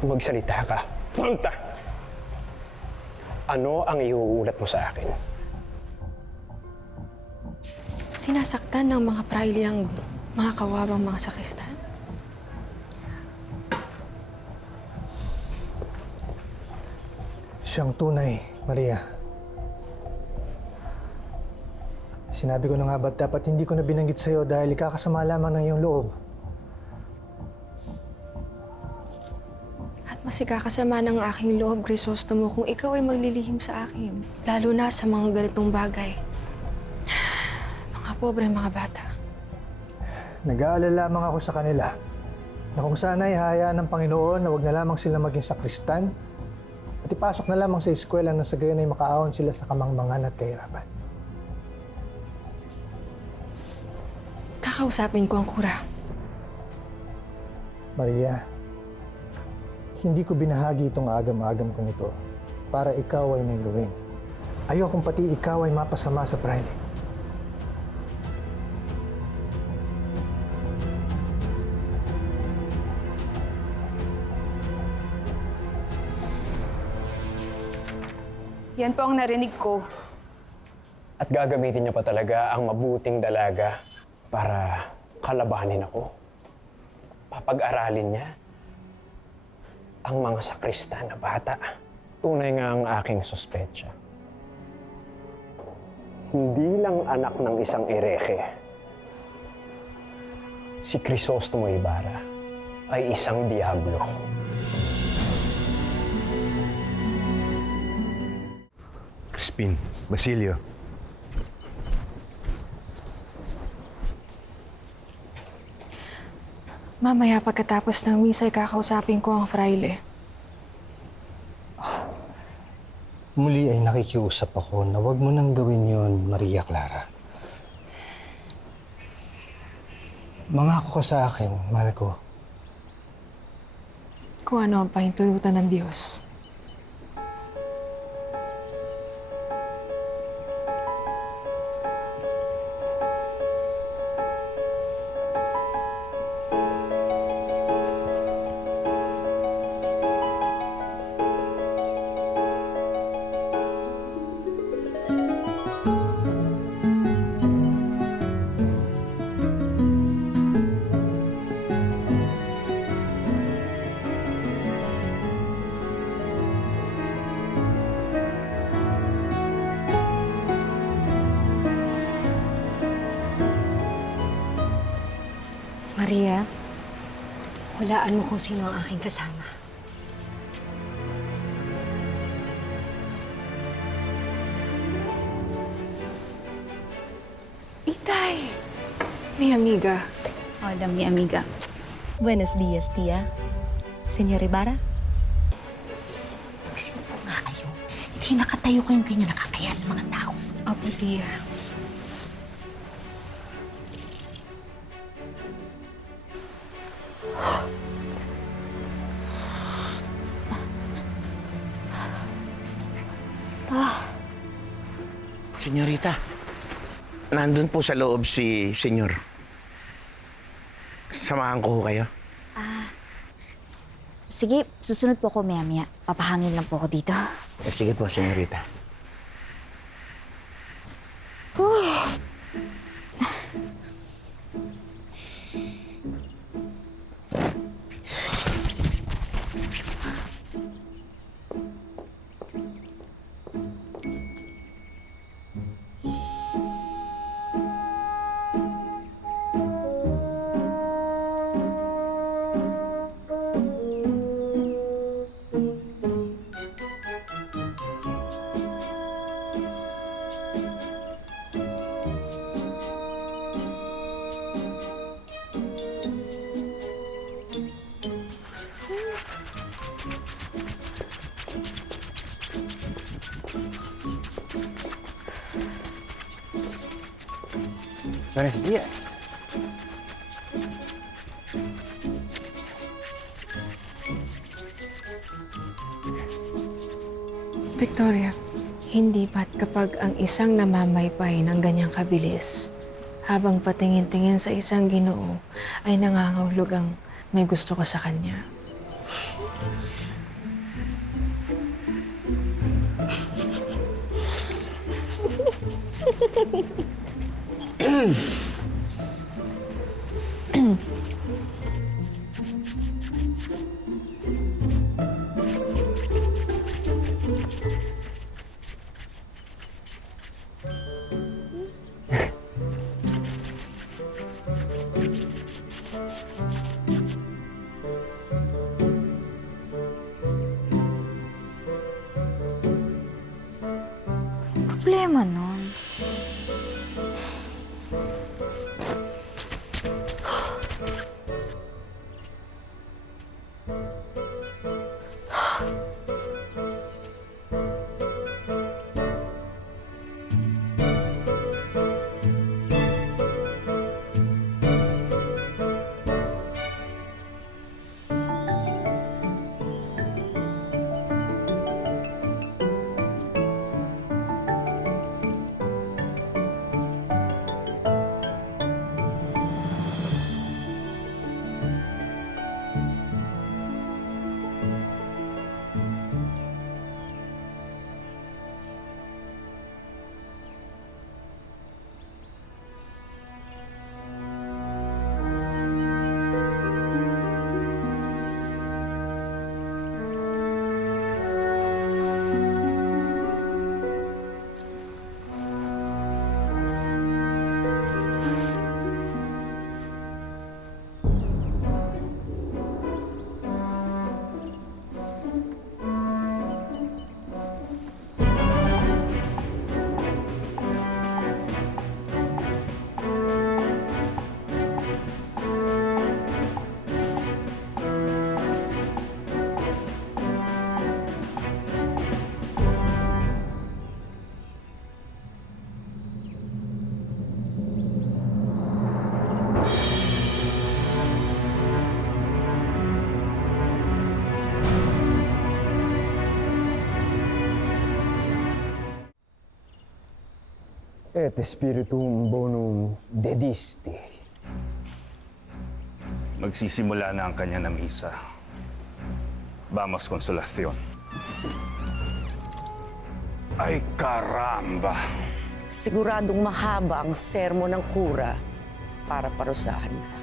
Magsalita ka. Tonta! Ano ang iuulat mo sa akin? Sinasaktan ng mga praile ang mga kawawang mga sakristan? Siyang tunay, Maria. Sinabi ko na nga ba't dapat hindi ko na binanggit sa'yo dahil ikakasama lamang ng iyong loob. At mas ikakasama ng aking loob, Crisostomo, kung ikaw ay maglilihim sa akin. Lalo na sa mga ganitong bagay. Mga pobre mga bata. Nag-aalala lamang ako sa kanila na kung sana'y hayaan ng Panginoon na huwag na lamang sila maging sakristan at ipasok na lamang sa eskwela na sa gayon ay makaahon sila sa kamangmangan at kahirapan. Kakausapin ko ang kura. Maria, hindi ko binahagi itong agam-agam kong ito para ikaw ay may gawin. Ayokong pati ikaw ay mapasama sa praile. Yan po ang narinig ko. At gagamitin niya pa talaga ang mabuting dalaga para kalabanin ako. Papag-aralin niya ang mga sakristan na bata. Tunay nga ang aking suspetsya. Hindi lang anak ng isang ereke. Si Crisostomo Ibarra ay isang diablo. Crispin, Basilio. Mamaya pagkatapos ng misa ay kakausapin ko ang fraile. Muli ay nakikiusap ako na huwag mo nang gawin yon, Maria Clara. Mangako ka sa akin, mahal ko. Kung ano ang pahintulutan ng Diyos. Maria, hulaan mo kung sino ang aking kasama. Itay! Mi amiga. Hola, mi amiga. Buenos días, tía. Señor Ibarra? Magsimpo nga kayo. Hindi nakatayo kayong ganyan nakakaya sa mga tao. Opo, tiya. Senyorita, nandun po sa loob si Senyor. Samahan ko ho kayo. Sige, susunod po ako maya-maya. Papahangin lang po ako dito. Sige po, senyorita. Buenos días. Victoria, hindi ba't kapag ang isang namamaypay ng ganyang kabilis, habang patingin-tingin sa isang Ginoo, ay nangangahulog ang may gusto ka sa kanya? Problema nun. Et spiritum bonum dedisti. Magsisimula na ang kanya na misa. Vamos, Consolacion. Ay, karamba! Siguradong mahaba ang sermon ng kura para parusahan ka.